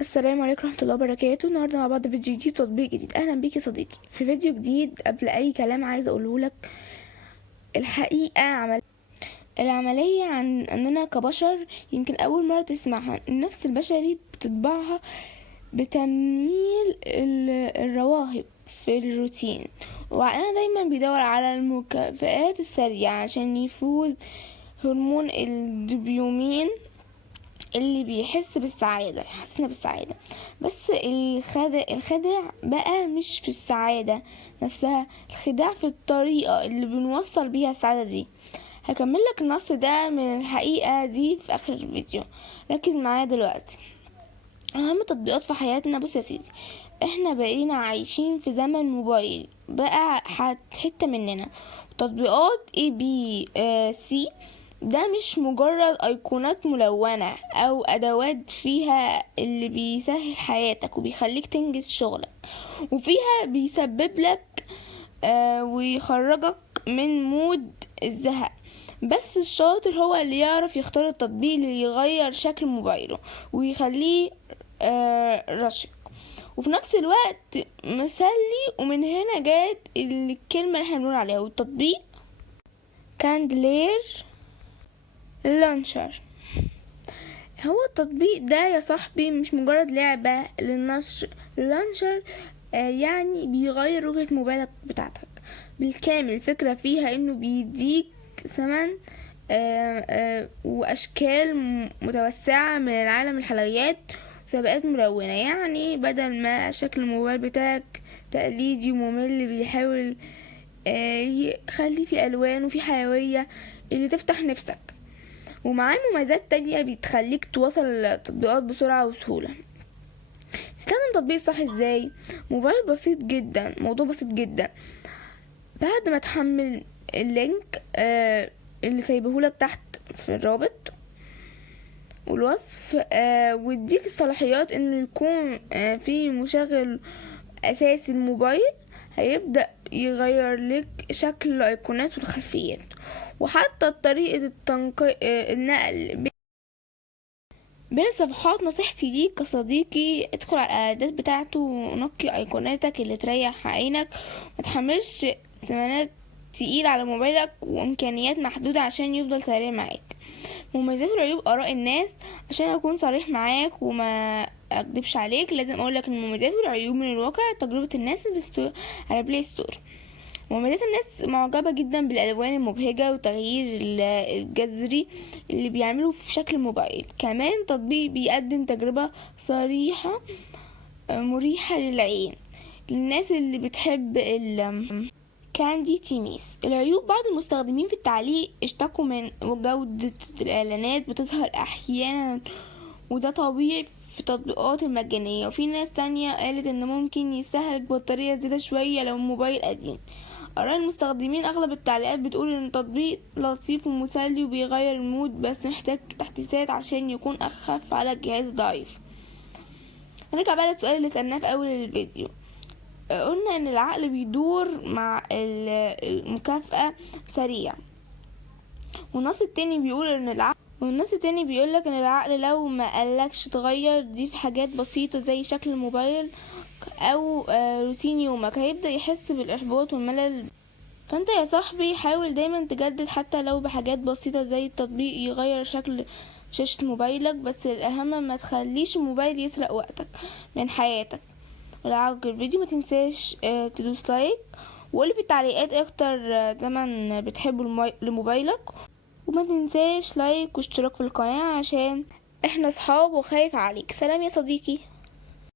السلام عليكم ورحمة الله وبركاته. النهاردة مع بعض فيديو جديد، تطبيق جديد. اهلا بيك يا صديقي في فيديو جديد. قبل اي كلام عايزة اقوله لك الحقيقة العملية عن اننا كبشر يمكن اول مرة تسمعها. النفس البشري بتطبعها بتمييل الرواهب في الروتين، وعقلنا دايما بيدور على المكافآت السريعة عشان يفوز هرمون الدوبامين اللي بيحس بالسعادة، يحسسنا بالسعادة. بس الخداع بقى مش في السعادة نفسها، الخداع في الطريقة اللي بنوصل بيها السعادة دي. هكمل لك النص ده من الحقيقة دي في آخر الفيديو، ركز معايا دلوقتي. أهم تطبيقات في حياتنا، بص يا سيدي، احنا بقينا عايشين في زمن موبايل بقى حتة مننا. تطبيقات ABC ده مش مجرد ايقونات ملونة او ادوات فيها اللي بيسهل حياتك وبيخليك تنجز شغلك، وفيها بيسبب لك ويخرجك من مود الزهق. بس الشاطر هو اللي يعرف يختار التطبيق اللي يغير شكل موبايله ويخليه رشيق وفي نفس الوقت مسلي. ومن هنا جات الكلمة اللي احنا بنقول عليها، والتطبيق كاندلير لانشر. هو التطبيق ده يا صاحبي مش مجرد لعبة للنشر. لانشر يعني بيغير وجهة موبايلك بتاعتك بالكامل. الفكرة فيها انه بيديك ثمن واشكال متوسعة من العالم، الحلويات وسباقات ملونة. يعني بدل ما شكل الموبايل بتاعك تقليدي وممل، بيحاول يخلي فيه الوان وفيه حيوية اللي تفتح نفسك، ومعاه مميزات تانية بتخليك توصل التطبيقات بسرعة وسهولة. تستخدم التطبيق صح ازاي؟ موبايل بسيط جدا، موضوع بسيط جدا. بعد ما تحمل اللينك اللي سايبهولك تحت في الرابط والوصف، ويديك الصلاحيات انه يكون في مشغل اساسي الموبايل، هيبدأ يغير لك شكل الايقونات والخلفيات وحتى طريقة النقل بين الصفحات. نصيحتي ليك كصديقي، ادخل على الاعدادات بتاعته ونقي ايقوناتك اللي تريح عينك. متحملش ثمانات تقيل على موبايلك وامكانيات محدودة عشان يفضل سريع معاك. مميزات والعيوب اراء الناس. عشان اكون صريح معاك وما اكدبش عليك، لازم اقولك ان المميزات والعيوب من الواقع تجربة الناس على بلاي ستور. مميزات الناس معجبة جدا بالالوان المبهجة والتغيير الجذري اللي بيعمله في شكل الموبايل. كمان تطبيق بيقدم تجربة صريحة مريحة للعين للناس اللي بتحب كاندي تيميس. العيوب، بعض المستخدمين في التعليق اشتكوا من جودة الإعلانات بتظهر أحيانا، وده طبيعي في التطبيقات المجانية. وفي ناس تانية قالت ان ممكن يستهلك بطارية زيادة شوية لو الموبايل قديم. آراء المستخدمين، أغلب التعليقات بتقول ان التطبيق لطيف ومسلي وبيغير المود، بس محتاج تحديثات عشان يكون أخف على الجهاز ضعيف. نرجع بقى للسؤال اللي سألناه في أول الفيديو. قلنا ان العقل بيدور مع المكافأة سريع، والنص التاني بيقولك ان العقل لو ما قالكش تغير دي في حاجات بسيطة زي شكل الموبايل او روتين يومك، هيبدأ يحس بالاحباط والملل. فانت يا صاحبي حاول دايما تجدد حتى لو بحاجات بسيطة زي التطبيق يغير شكل شاشة موبايلك. بس الاهم ما تخليش الموبايل يسرق وقتك من حياتك. ولو عجبك الفيديو ما تنساش تدوس لايك، وقولي في التعليقات اكتر زمن بتحبه لموبايلك. وما تنساش لايك واشتراك في القناة عشان احنا صحاب وخايف عليك. سلام يا صديقي.